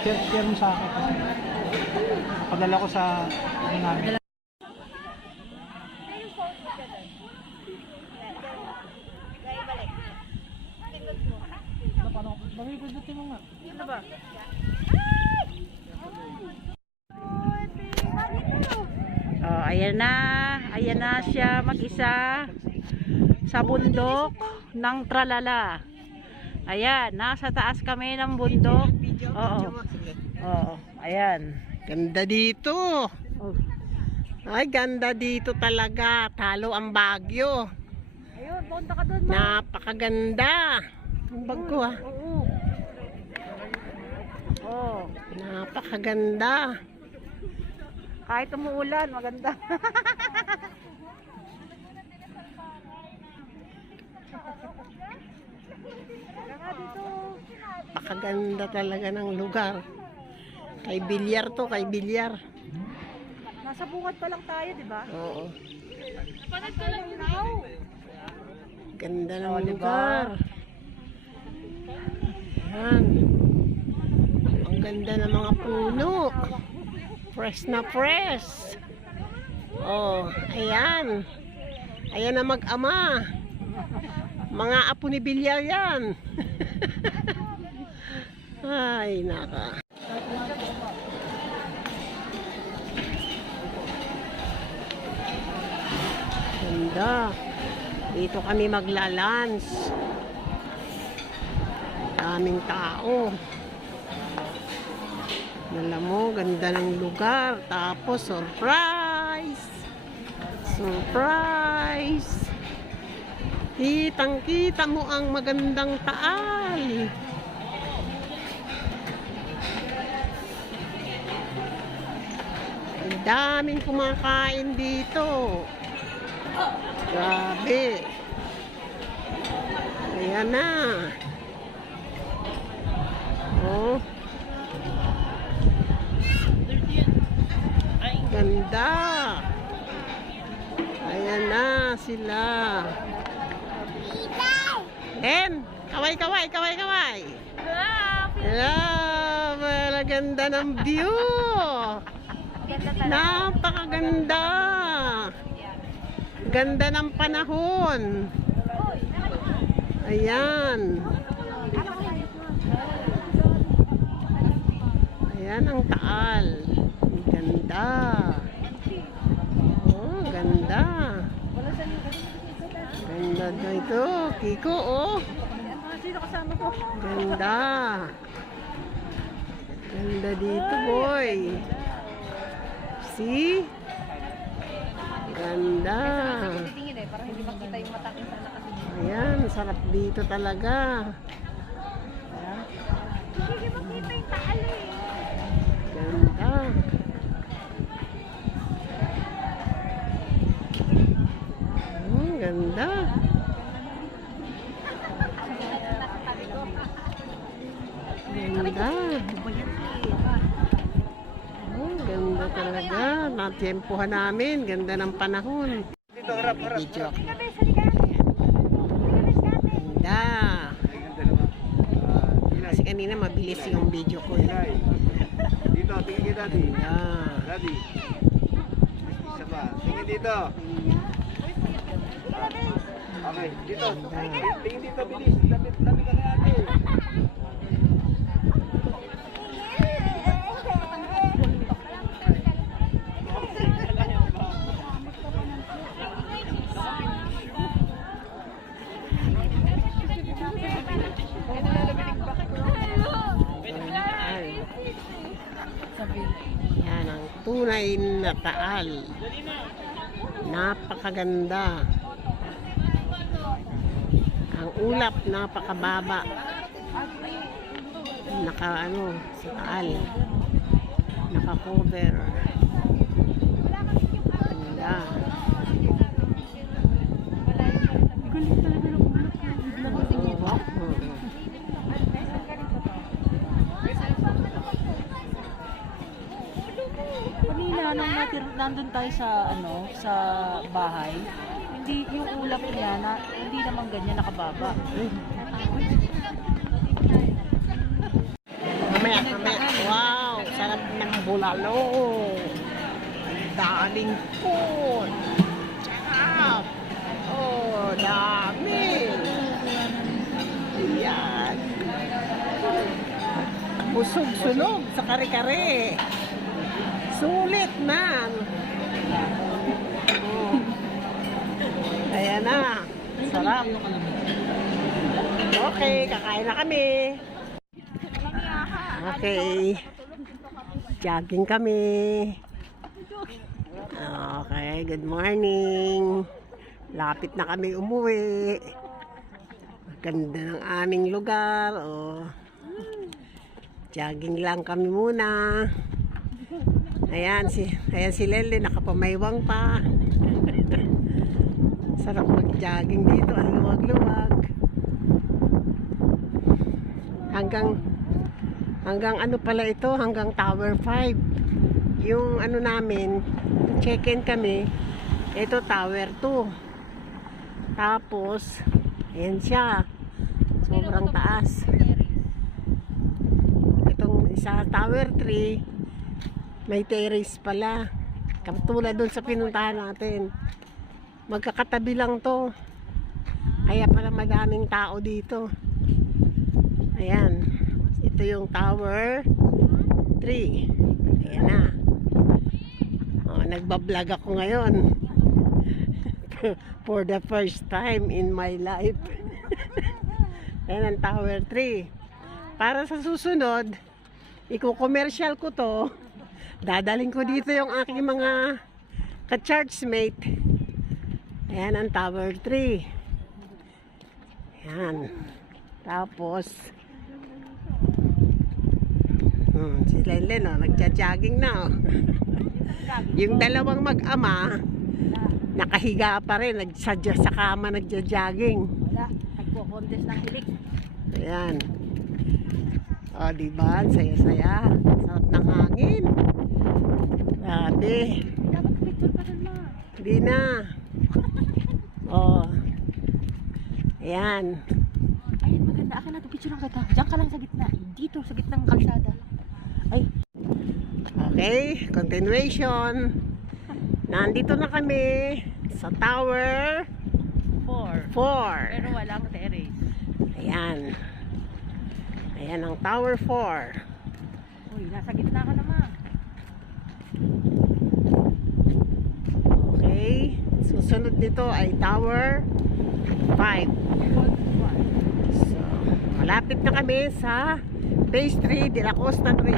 Share mo sa akin. Padala ko sa ano namin. Ano ba? Oh, ayan na siya mag-isa sa bundok ng Tralala. Ayan, nasa taas kami ng bundok. Oo. Oo, ayan. Ganda dito. Oh. Ay, ganda dito talaga. Talo ang Baguio. Ayun, punta ka doon, ma. Napakaganda. Ang bag ko ah. Oo. Oh, Napakaganda. kahit umuulan, maganda. Napakaganda talaga ng lugar. Kay Bilyar to, kay Bilyar. Nasa bungad pa lang tayo, di ba? Oo. Napanood ko lang yun. Ganda ng Oh, diba? lugar. Ayan. Ang ganda ng mga puno. Fresh na fresh. Oh, ayan. Ayan na mag-ama. Mga apo ni Bilyar yan. Ay, naka. Ganda. Dito kami maglalans. Daming tao. Alam mo, ganda ng lugar. Tapos, surprise! Surprise! Kitang-kita mo ang magandang taal. Ang daming kumakain dito. Grabe. Ayan na. Oh. Ganda. Ayan na sila. En, kaway, kaway, kaway, kaway. Hello. Wala, ganda ng view. Napakaganda. Ganda ng panahon. Ayan. Ayan ang taal. Ang ganda. Oh, ganda. Ganda dito. Kiko, oh. Sino kasama ko? Ganda. Ganda dito, boy. See? Ganda. Titingin eh, para hindi makita yung mata ko sana kasi. Ayan, sarap dito talaga. Hindi makita yung taal eh. Ganda. Ganda. Ganda. Ganda talaga. Natyempuhan namin. Ganda ng panahon. Video ako. Ganda. Kasi kanina mabilis yung video ko. Dito, tingin kay Daddy. Ganda. Daddy. Isa pa. Tingin dito. Okay, dito. Tingin dito, bilis. Tabi ka na ate. Yan ang tunay na taal. Napakaganda. Ang ulap napakababa. Naka ano sa taal. Naka-cover. Ganda. Galing talaga ng ulap. Kanina nung nandun tayo sa sa bahay, hindi yung ulap niya na hindi naman ganyan nakababa. Mamaya, mamaya. Wow, sarap ng bulalo. Ang daming food. Sarap. Oh, dami. Yan. Busog-sunog sa kare-kare. Sulit man. Oh. Ayan na. Sarap. Okay, kakain na kami. Okay. Jogging kami. Okay, good morning. Lapit na kami umuwi. Ganda ng aming lugar. Oh. Jogging lang kami muna. Ayan si Lele, nakapamaywang pa. Sarap mag-jogging dito, ang luwag-luwag. Hanggang ano pala ito, hanggang Tower 5. Yung ano namin, check-in kami, ito Tower 2. Tapos, ayan siya. Sobrang taas. Itong isa, Tower 3, may terrace pala. Katulad doon sa pinuntahan natin. Magkakatabi lang to. Kaya pala madaming tao dito. Ayan. Ito yung Tower 3. Ayan na. Oh, nagbablog ako ngayon. For the first time in my life. Ayan ang Tower 3. Para sa susunod, iko-commercial ko to. Dadaling ko dito yung aking mga ka-chargemate. Ayan ang Tower 3. Ayan. Tapos, si Lenlen, oh, nagja-jogging na. Oh. Yung dalawang mag-ama, nakahiga pa rin, nagsadya sa kama, nagja-jogging. Wala, nagpo-contest ng hilik. Ayan. O, diba? Saya-saya. Sarap ng hangin. Grabe. Dapat picture pa dun, ma. Hindi na. O. Ayan. Ayun, maganda. Akin na ito, picture lang kita. Diyan ka lang sa gitna. Dito, sa gitnang kalsada. Ay. Okay. Continuation. Nandito na kami sa Tower 4. 4. Pero walang terrace. Ayan. Ayan ang Tower 4. Uy, nasa gitna ka naman. Okay. Susunod nito ay Tower 5. So, malapit na kami sa Base 3 de la Costa 3.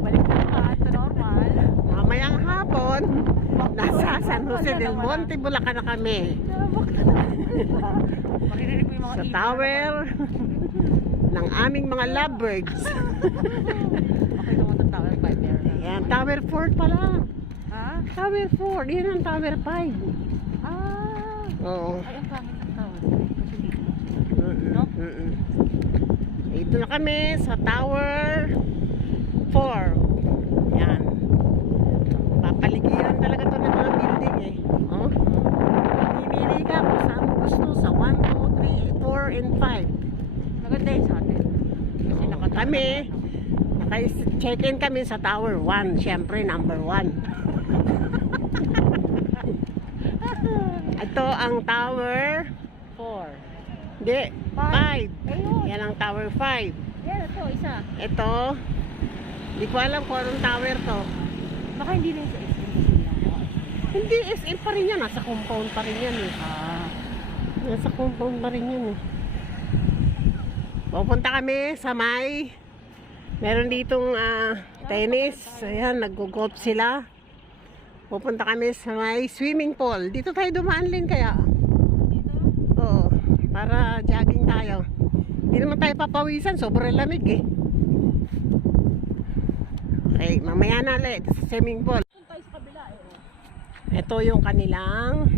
Balik na naman to normal. Mamayang hapon, nasa San Jose del Monte, Bulacan na kami. Maririnig ko yung mga Sa ibon. tower ng aming mga lovebirds. Okay naman itong Tower 5 there. Ayan, Tower 4 pala. Ha? Tower 4, yun ang Tower 5. Ah! Oo. Ay, ang pangit ng Tower 5. Kasi dito. No? Ito na kami sa Tower 4. Yan. Papaligiran talaga to ng mga building eh. Oh. Pimili ka kung saan mo gusto sa 1, 2, 3, 4, and 5. Maganda yun sa atin. Kasi Kami, check-in kami sa Tower 1. Siyempre, number 1. Ito ang Tower 4. Hindi, 5. Ayun. Yan ang Tower 5. Yan, ito, isa. Ito, hindi ko alam kung anong tower to. Baka hindi na yung sa SM. Hindi, SM pa rin yan. Nasa compound pa rin yan eh. Ah. Nasa compound pa rin yan eh. Pupunta kami sa may meron ditong tennis. Ayan, nag-golf sila. Pupunta kami sa may swimming pool. Dito tayo dumaan din kaya. Oo, para jogging tayo. Hindi naman tayo papawisan, sobrang lamig eh. Okay, mamaya na ulit sa swimming pool. Ito yung kanilang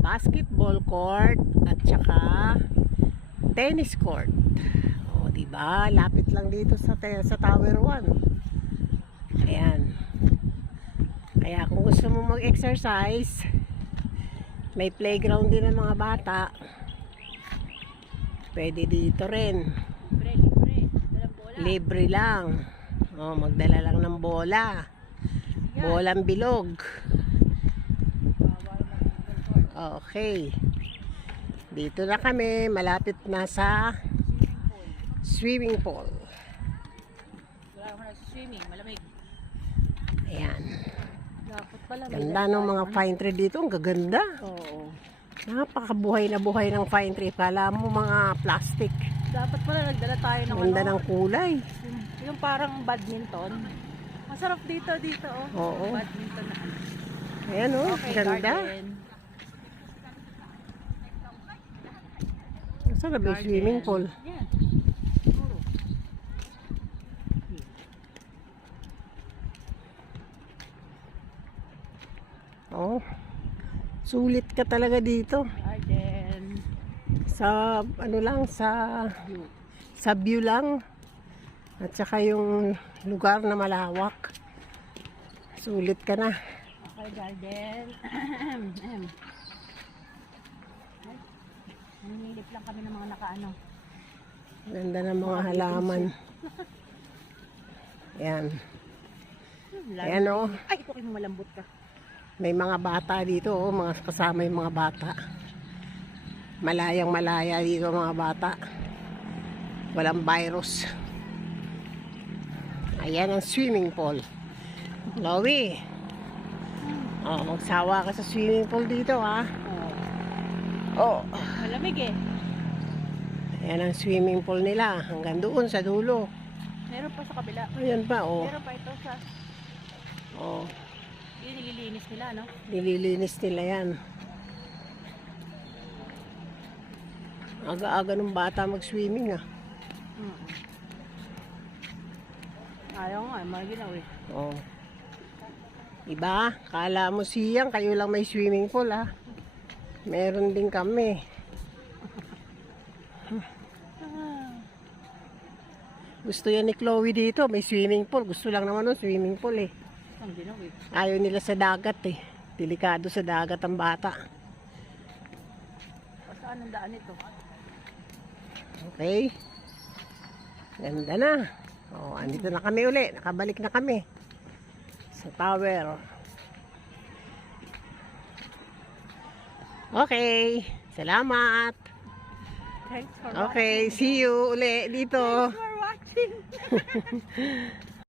basketball court at saka tennis court. O, diba? Lapit lang dito sa Tower 1. Ayan. Kaya kung gusto mo mag-exercise, may playground din ng mga bata. Pwede dito rin. Libre, libre. Walang bola. Libre lang. Oh, magdala lang ng bola. Bolang bilog. Okay. Dito na kami, malapit na sa swimming pool. Wala ako na swimming, malamig. Ayan. Dapat pala. Ganda ng mga pine tree dito. Ang gaganda. Oo. Napakabuhay na buhay ng pine tree. Kala mo mga plastic. Dapat pala nagdala tayo ng Ganda ano. ng kulay. Yung parang badminton. Masarap dito, oh. Oo. Badminton na ano. Ayan oh, Okay, ganda. garden. Saan na ba yung swimming pool? Yan. Siguro. Oh. Sulit ka talaga dito. Garden. Sa ano lang, View. sa view lang. At saka yung lugar na malawak. Sulit ka na. Okay, garden. Nanginilip lang kami ng mga nakaano. Ganda ng mga halaman. Ayan. Ayan oh. Ay, ito kayo malambot ka. May mga bata dito oh, mga kasama yung mga bata. Malayang malaya dito mga bata. Walang virus. Ayan ang swimming pool. Chloe. Oh, magsawa ka sa swimming pool dito ha. Oh. Malamig eh. Ayan ang swimming pool nila. Hanggang doon sa dulo. Meron pa sa kabila. Ayan pa oh. Meron pa ito sa... Oh. Yun nililinis nila, no? Nililinis nila yan. Aga-aga ng bata mag-swimming ah. Ayaw nga, maginaw eh. Oh. Iba, kala mo siyang kayo lang may swimming pool ah. Meron din kami. Gusto yan ni Chloe dito, may swimming pool. Gusto lang naman ng swimming pool eh. Ang ginaw eh. Ayaw nila sa dagat eh. Delikado sa dagat ang bata. O saan ang daan ito? Okay. Ganda na. Oh, andito na kami uli. Nakabalik na kami sa tower. Okay. Salamat. Thanks for Okay, see you uli dito. watching.